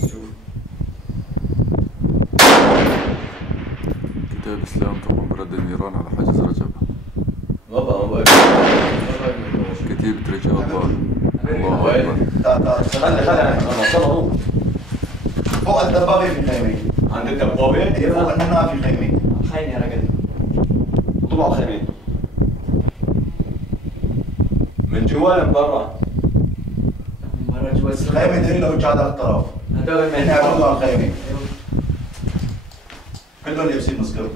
شوف. كتاب إسلام طبعا برد النيران على حاجز رجب. والله ما بقى. كتيبة رجال الله. الله وين؟ أكبر. خلي انا وصله. فوق الدبابة في خيمة. عند الدبابة؟ هي فوق هنا في خيمة. خيمة يا رجل. طلعوا خيمة. من جوا ولا من برا؟ من برا جوا السوق. خيمة دي لو جاد على الطرف. هذول هن عملوا على الخيمة. ايوه. كلهم لابسين مسكر.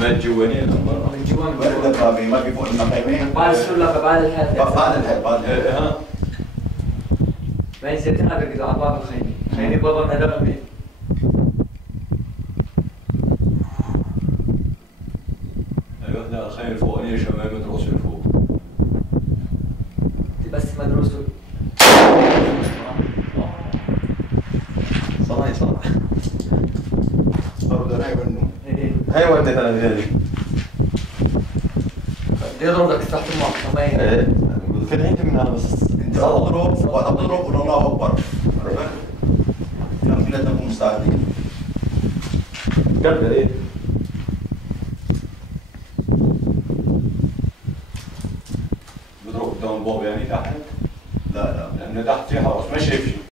من جوانين من برا؟ من جوا من وين جوا. الدبابة؟ ما في فوق لنا خيمة. بعد السوق لا بعد الحد. بعد الحب بعد الحب. ها؟ ما يزيدنا بركضوا على باب الخيمة. خيمة بابا من هذول مين؟ ايوه لا الخيمة الفوقانية شمال مدروسة فوق. بس مدروسه. صراحة برضه هاي منه. ايه. هاي ودت انا هذه. بدي اضربك تحت الماء. ايه فدعيت منها بس. انت اضرب وانا اضرب والله اكبر. عرفت؟ كان كلنا نكون مستعدين. قبل ايه؟ بضرب قدام الباب يعني تحت؟ لا لا. لأن تحت في حرس ما شايف شيء.